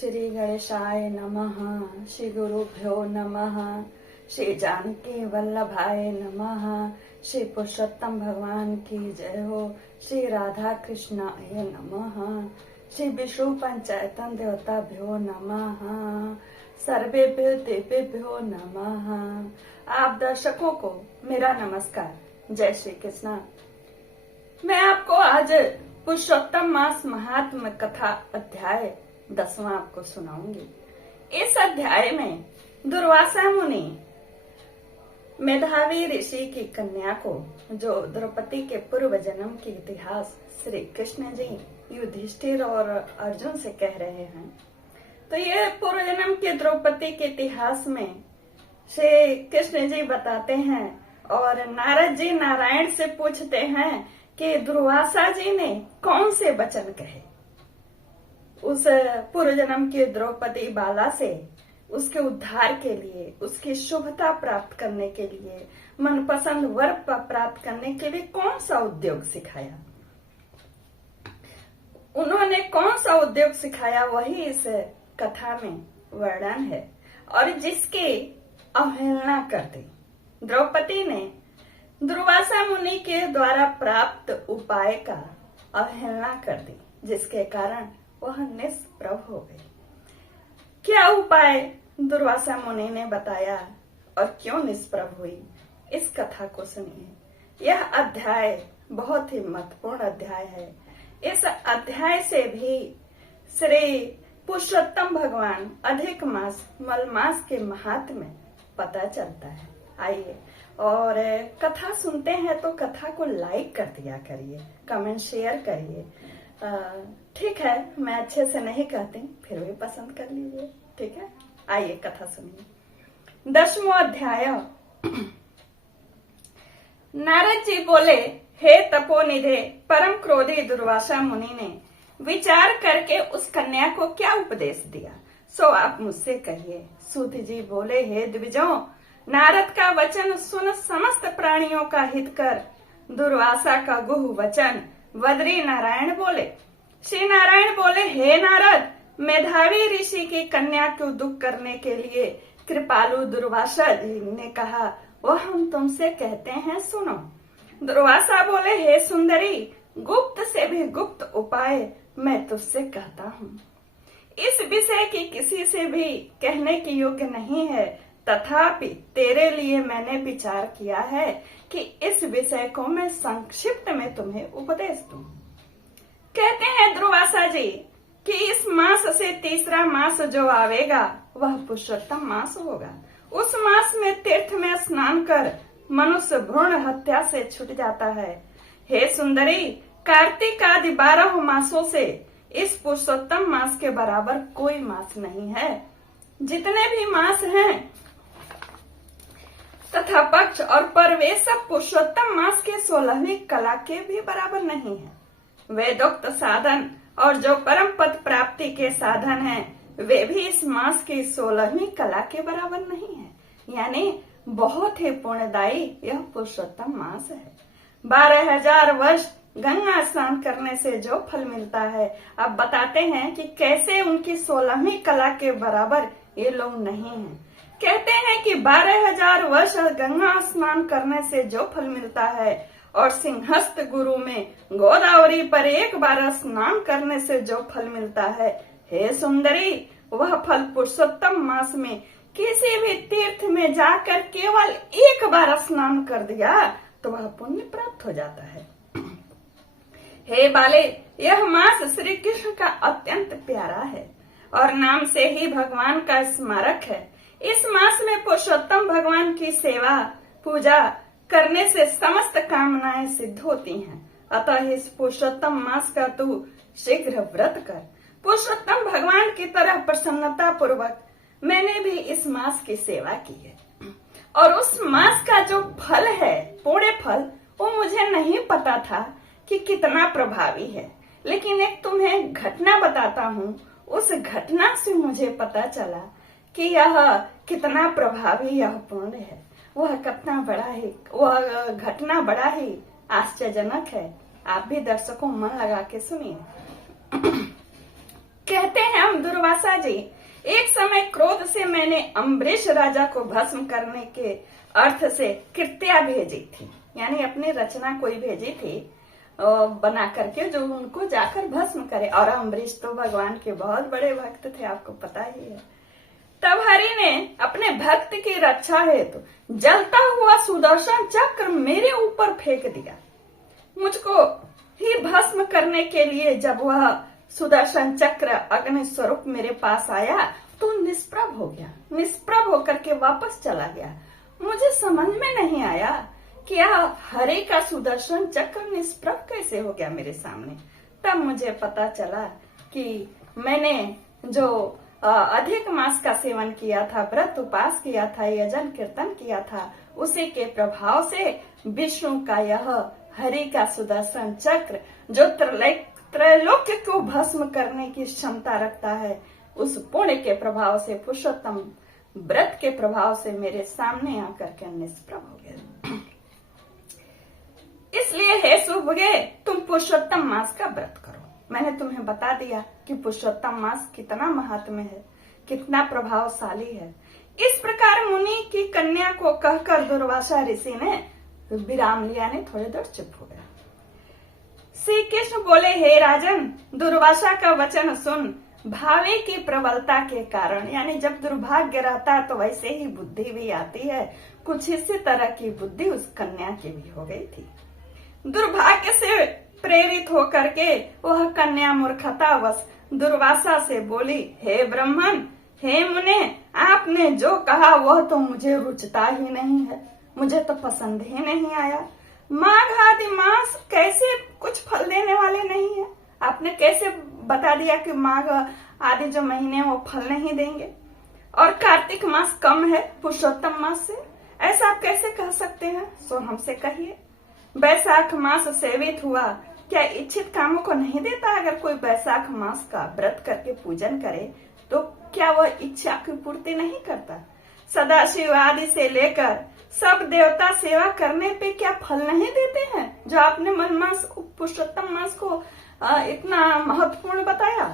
श्री गणेशाय नमः। श्री गुरुभ्यो नमः। श्री जानकी वल्लभाय नमः। श्री पुरुषोत्तम भगवान की जय हो। श्री राधा कृष्णाय नमः। श्री विष्णु पंचायतन देवताभ्यो नमः। सर्वेभ्यो देवेभ्यो नमः। आप दर्शकों को मेरा नमस्कार। जय श्री कृष्ण। मैं आपको आज पुरुषोत्तम मास महात्म कथा अध्याय 10वां आपको सुनाऊंगी। इस अध्याय में दुर्वासा मुनि मेधावी ऋषि की कन्या को, जो द्रौपदी के पूर्व जन्म की इतिहास श्री कृष्ण जी युधिष्ठिर और अर्जुन से कह रहे हैं। तो ये पूर्व जन्म के द्रौपदी के इतिहास में श्री कृष्ण जी बताते हैं और नारद जी नारायण से पूछते हैं कि दुर्वासा जी ने कौन से वचन कहे उस पूर्व जन्म की द्रौपदी बाला से, उसके उद्धार के लिए, उसकी शुभता प्राप्त करने के लिए, मनपसंद वर प्राप्त करने के लिए कौन सा उद्योग सिखाया। उन्होंने कौन सा उद्योग सिखाया वही इस कथा में वर्णन है और जिसकी अवहेलना कर दी। द्रौपदी ने दुर्वासा मुनि के द्वारा प्राप्त उपाय का अवहेलना कर दी, जिसके कारण वह निष्प्रभ हो गई। क्या उपाय दुर्वासा मुनि ने बताया और क्यों निष्प्रभ हुई, इस कथा को सुनिए। यह अध्याय बहुत ही महत्वपूर्ण अध्याय है। इस अध्याय से भी श्री पुरुषोत्तम भगवान अधिक मास मलमास के महात्म्य पता चलता है। आइए और कथा सुनते हैं तो कथा को लाइक कर दिया करिए, कमेंट शेयर करिए। ठीक है, मैं अच्छे से नहीं कहती, फिर भी पसंद कर लीजिए। ठीक है, आइए कथा सुनिए। 10वां अध्याय। नारद जी बोले, हे तपोनिधे, परम क्रोधी दुर्वासा मुनि ने विचार करके उस कन्या को क्या उपदेश दिया, सो आप मुझसे कहिए। सूत जी बोले, हे द्विजों, नारद का वचन सुन समस्त प्राणियों का हित कर। दुर्वासा का गुह वचन बद्री नारायण बोले। श्री नारायण बोले, हे नारद, मेधावी ऋषि की कन्या को दुख करने के लिए कृपालु दुर्वासा जी ने कहा, वह हम तुमसे कहते हैं, सुनो। दुर्वासा बोले, हे सुंदरी, गुप्त से भी गुप्त उपाय मैं तुझसे कहता हूँ। इस विषय की किसी से भी कहने की योग्य नहीं है, तथापि तेरे लिए मैंने विचार किया है कि इस विषय को मैं संक्षिप्त में तुम्हें उपदेश दूं। कहते हैं दुर्वासा जी कि इस मास से तीसरा मास जो आवेगा वह पुरुषोत्तम मास होगा। उस मास में तीर्थ में स्नान कर मनुष्य भ्रूण हत्या से छूट जाता है। हे सुंदरी, कार्तिक आदि 12 मासों से इस पुरुषोत्तम मास के बराबर कोई मास नहीं है। जितने भी मास हैं तथा पक्ष और पर्व सब पुरुषोत्तम मास के 16वीं कला के भी बराबर नहीं है। वेदोक्त साधन और जो परम पद प्राप्ति के साधन हैं, वे भी इस मास की 16वीं कला के बराबर नहीं है। यानी बहुत ही पुण्यदायी यह पुरुषोत्तम मास है। 12,000 वर्ष गंगा स्नान करने से जो फल मिलता है, अब बताते हैं कि कैसे उनकी 16वीं कला के बराबर ये लोग नहीं हैं। कहते हैं कि 12,000 वर्ष गंगा स्नान करने से जो फल मिलता है और सिंहस्थ गुरु में गोदावरी पर एक बार स्नान करने से जो फल मिलता है, हे सुंदरी, वह फल पुरुषोत्तम मास में किसी भी तीर्थ में जाकर केवल एक बार स्नान कर दिया तो वह पुण्य प्राप्त हो जाता है। हे बाले, यह मास श्री कृष्ण का अत्यंत प्यारा है और नाम से ही भगवान का स्मारक है। इस मास में पुरुषोत्तम भगवान की सेवा पूजा करने से समस्त कामनाएं सिद्ध होती हैं। अतः इस पुरुषोत्तम मास का तू शीघ्र व्रत कर। पुरुषोत्तम भगवान की तरह प्रसन्नता पूर्वक मैंने भी इस मास की सेवा की है और उस मास का जो फल है, पुण्य फल, वो मुझे नहीं पता था कि कितना प्रभावी है। लेकिन एक तुम्हें घटना बताता हूँ। उस घटना से मुझे पता चला कि यह कितना प्रभावी यह पुण्य है। वह घटना बड़ा ही आश्चर्यजनक है। आप भी दर्शकों मन लगा के सुनिए। कहते हैं हम दुर्वासा जी, एक समय क्रोध से मैंने अम्बरीश राजा को भस्म करने के अर्थ से कृत्या भेजी थी, यानी अपनी रचना कोई भेजी थी बना करके जो उनको जाकर भस्म करे। और अम्बरीश तो भगवान के बहुत बड़े भक्त थे, आपको पता ही है। तब हरि ने अपने भक्त की रक्षा हेतु जलता हुआ सुदर्शन चक्र मेरे ऊपर फेंक दिया। मुझको ही भस्म करने के लिए जब वह सुदर्शन चक्र अग्नि स्वरूप मेरे पास आया तो निष्प्रभ हो गया, निष्प्रभ होकर के वापस चला गया। मुझे समझ में नहीं आया कि यह हरि का सुदर्शन चक्र निष्प्रभ कैसे हो गया मेरे सामने। तब मुझे पता चला कि मैंने जो अधिक मास का सेवन किया था, व्रत उपास किया था, यजन कीर्तन किया था, उसी के प्रभाव से विष्णु का यह हरि का सुदर्शन चक्र जो त्रैलोक्य को भस्म करने की क्षमता रखता है, उस पुण्य के प्रभाव से, पुरुषोत्तम व्रत के प्रभाव से मेरे सामने आकर के निष्प्रभ हो गया। इसलिए हे सुभगे, तुम पुरुषोत्तम मास का व्रत करो। मैंने तुम्हें बता दिया कि पुरुषोत्तम मास कितना महात्म्य है, कितना प्रभावशाली है। इस प्रकार मुनि की कन्या को कहकर दुर्वासा ऋषि ने विराम लिया, ने थोड़ी देर चुप हो गया। श्री कृष्ण बोले, हे राजन, दुर्वासा का वचन सुन। भावे की प्रबलता के कारण, यानी जब दुर्भाग्य रहता है तो वैसे ही बुद्धि भी आती है, कुछ इसी तरह की बुद्धि उस कन्या की भी हो गई थी। दुर्भाग्य से प्रेरित होकर के वह कन्या मूर्खतावश दुर्वासा से बोली, हे ब्राह्मण, हे मुने, आपने जो कहा वह तो मुझे रुचता ही नहीं है, मुझे तो पसंद ही नहीं आया। माघ आदि मास कैसे कुछ फल देने वाले नहीं है? आपने कैसे बता दिया कि माघ आदि जो महीने वो फल नहीं देंगे, और कार्तिक मास कम है पुरुषोत्तम मास से? ऐसा आप कैसे कह सकते हैं? सो हमसे कहिए। बैसाख मास सेवित हुआ, क्या इच्छित कामों को नहीं देता? अगर कोई बैसाख मास का व्रत करके पूजन करे तो क्या वह इच्छा की पूर्ति नहीं करता? सदाशिव आदि से लेकर सब देवता सेवा करने पे क्या फल नहीं देते हैं, जो आपने मलमास पुरुषोत्तम मास को इतना महत्वपूर्ण बताया?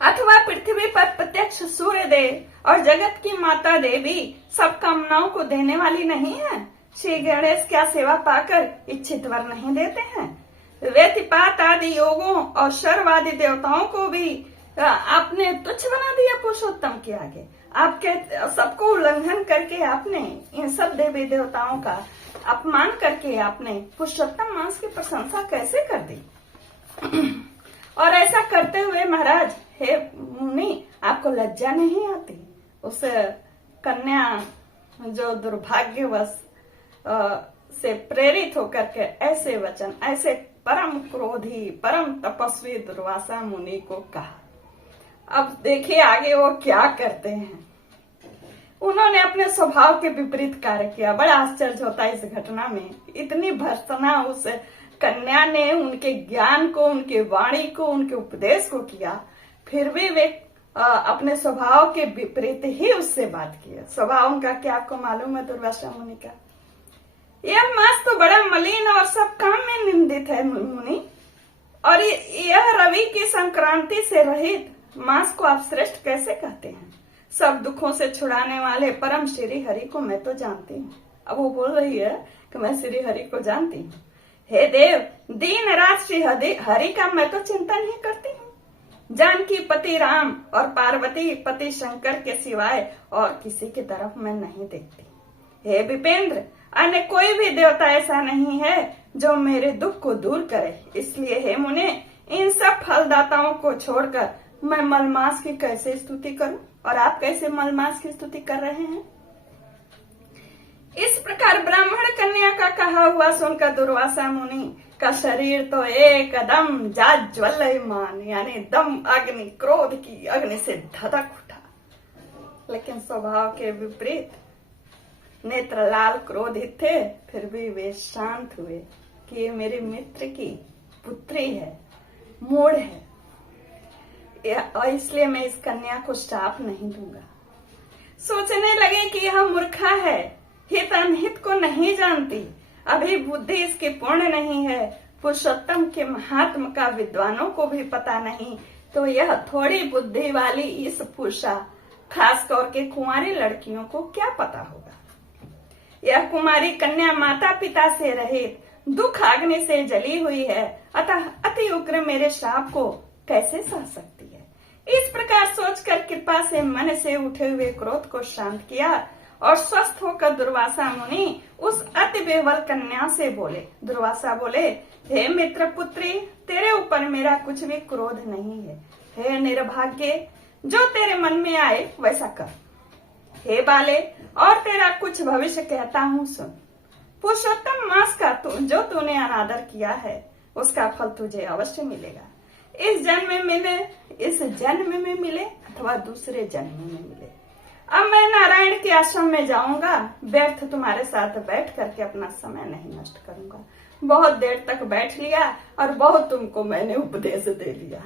अथवा पृथ्वी पर प्रत्यक्ष सूर्य देव और जगत की माता देवी सब कामनाओं को देने वाली नहीं है? श्री गणेश क्या सेवा पाकर इच्छित वर नहीं देते हैं? व्यतिपात आदि योगों और सर्वादि देवताओं को भी आपने तुच्छ बना दिया पुरुषोत्तम के आगे। आपके सबको उल्लंघन करके आपने इन सब देवी देवताओं का अपमान करके आपने पुरुषोत्तम मास की प्रशंसा कैसे कर दी? और ऐसा करते हुए महाराज, हे मुनि, आपको लज्जा नहीं आती? उस कन्या जो दुर्भाग्यवश से प्रेरित होकर के ऐसे वचन, ऐसे परम क्रोधी परम तपस्वी दुर्वासा मुनि को कहा। अब देखिए आगे वो क्या करते हैं। उन्होंने अपने स्वभाव के विपरीत कार्य किया। बड़ा आश्चर्य होता है इस घटना में। इतनी भर्त्सना उस कन्या ने उनके ज्ञान को, उनके वाणी को, उनके उपदेश को किया, फिर भी वे अपने स्वभाव के विपरीत ही उससे बात किया। स्वभाव उनका क्या आपको मालूम है दुर्वासा मुनि का? यह मास तो बड़ा मलिन और सब काम में निंदित है मुनि, और यह रवि की संक्रांति से रहित मास को आप श्रेष्ठ कैसे कहते हैं? सब दुखों से छुड़ाने वाले परम श्री हरि को मैं तो जानती हूँ। अब वो बोल रही है कि मैं श्री हरि को जानती हूँ। हे देव, दिन रात श्री हरि का मैं तो चिंतन ही करती हूँ। जानकी पति राम और पार्वती पति शंकर के सिवाय और किसी की तरफ मैं नहीं देखती। हे विपेंद्र, अन्य कोई भी देवता ऐसा नहीं है जो मेरे दुख को दूर करे। इसलिए हे मुने, इन सब फलदाताओं को छोड़कर मैं मलमास की कैसे स्तुति करूं? और आप कैसे मलमास की स्तुति कर रहे हैं? इस प्रकार ब्राह्मण कन्या का कहा हुआ सुनकर दुर्वासा मुनि का शरीर तो एकदम जाज्वल्यमान, यानी दम अग्नि, क्रोध की अग्नि से धधक उठा। लेकिन स्वभाव के विपरीत नेत्र लाल क्रोधित थे, फिर भी वे शांत हुए कि ये मेरे मित्र की पुत्री है, मूढ़ है, और इसलिए मैं इस कन्या को श्राप नहीं दूंगा। सोचने लगे कि यह मूर्खा है, हित अनहित को नहीं जानती, अभी बुद्धि इसकी पूर्ण नहीं है, पुरुषोत्तम के महात्म का विद्वानों को भी पता नहीं, तो यह थोड़ी बुद्धि वाली इस पूषा खास करके कुंवारी लड़कियों को क्या पता होगा। यह कुमारी कन्या माता पिता से रहित दुख अग्नि से जली हुई है, अतः अति उग्र मेरे श्राप को कैसे सह सकती है। इस प्रकार सोचकर कृपा से मन से उठे हुए क्रोध को शांत किया और स्वस्थ होकर दुर्वासा मुनि उस अति बेवल कन्या से बोले। दुर्वासा बोले, हे मित्र पुत्री, तेरे ऊपर मेरा कुछ भी क्रोध नहीं है। हे निर्भाग्य, जो तेरे मन में आए वैसा कर। हे बाले, और तेरा कुछ भविष्य कहता हूँ सुन। पुरुषोत्तम मास का जो तूने अनादर किया है उसका फल तुझे अवश्य मिलेगा। इस जन्म में मिले अथवा दूसरे जन्म में मिले। अब मैं नारायण के आश्रम में जाऊंगा, व्यर्थ तुम्हारे साथ बैठ करके अपना समय नहीं नष्ट करूंगा। बहुत देर तक बैठ लिया और बहुत तुमको मैंने उपदेश दे लिया।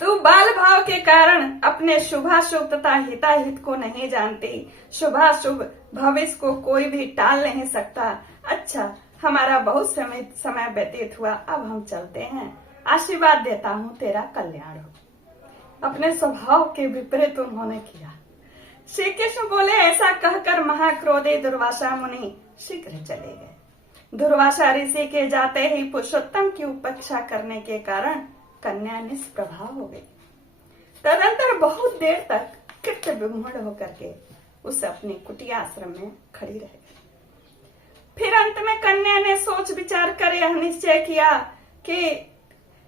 तू बाल भाव के कारण अपने शुभाशुभ तथा हिताहित को नहीं जानती। शुभाशुभ भविष्य को कोई भी टाल नहीं सकता। अच्छा, हमारा बहुत समय व्यतीत हुआ, अब हम चलते हैं। आशीर्वाद देता हूँ, तेरा कल्याण हो। अपने स्वभाव के विपरीत उन्होंने किया। श्री कृष्ण बोले, ऐसा कहकर महाक्रोधी दुर्वासा मुनि शीघ्र चले गए। दुर्वासा ऋषि के जाते ही पुरुषोत्तम की उपेक्षा करने के कारण कन्या निष्प्रभा हो गई। तदंतर बहुत देर तक कृत्य विमूढ़ होकर के उस अपनी कुटिया आश्रम में खड़ी रह गई। फिर अंत में कन्या ने सोच विचार कर यह निश्चय किया कि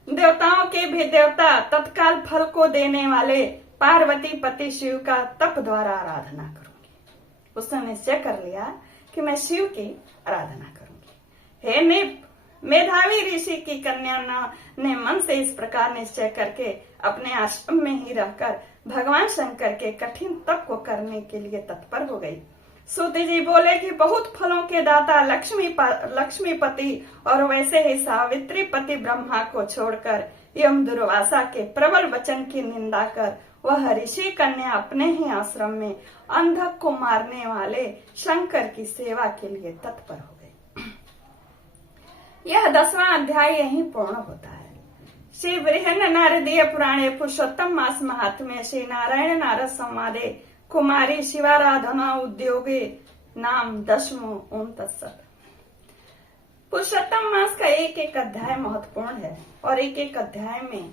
देवताओं के भी देवता तत्काल फल को देने वाले पार्वती पति शिव का तप द्वारा आराधना करूंगी। उसने निश्चय कर लिया कि मैं शिव की आराधना करूंगी। हे निप, मेधावी ऋषि की कन्या ने मन से इस प्रकार निश्चय करके अपने आश्रम में ही रहकर भगवान शंकर के कठिन तप को करने के लिए तत्पर हो गई। सूति जी बोले कि बहुत फलों के दाता लक्ष्मीपति और वैसे ही सावित्री पति ब्रह्मा को छोड़कर यम दुर्वासा के प्रबल वचन की निंदा कर वह ऋषि कन्या अपने ही आश्रम में अंधक को मारने वाले शंकर की सेवा के लिए तत्पर हो गई। यह 10वां अध्याय यहीं पूर्ण होता है। श्री बृहन नारदीय पुराणे पुरुषोत्तम मास महात्म्य श्री नारायण नारद संवादे कुमारी शिवाराधना उद्योगे नाम 10वां। ओम तत्सत। पुरुषोत्तम मास का एक एक अध्याय महत्वपूर्ण है और एक एक अध्याय में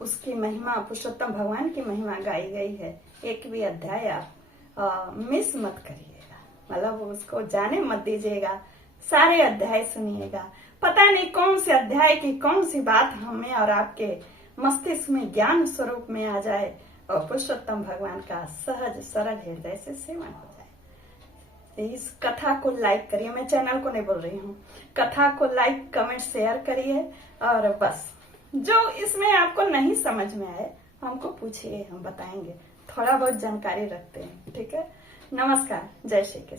उसकी महिमा, पुरुषोत्तम भगवान की महिमा गाई गई है। एक भी अध्याय आप मिस मत करिएगा, मतलब उसको जाने मत दीजिएगा, सारे अध्याय सुनिएगा। पता नहीं कौन से अध्याय की कौन सी बात हमें और आपके मस्तिष्क में ज्ञान स्वरूप में आ जाए और पुरुषोत्तम भगवान का सहज सरल हृदय से सेवन हो जाए। इस कथा को लाइक करिए, मैं चैनल को नहीं बोल रही हूँ, कथा को लाइक कमेंट शेयर करिए और बस जो इसमें आपको नहीं समझ में आए हमको पूछिए, हम बताएंगे। थोड़ा बहुत जानकारी रखते हैं, ठीक है। नमस्कार, जय श्री कृष्ण।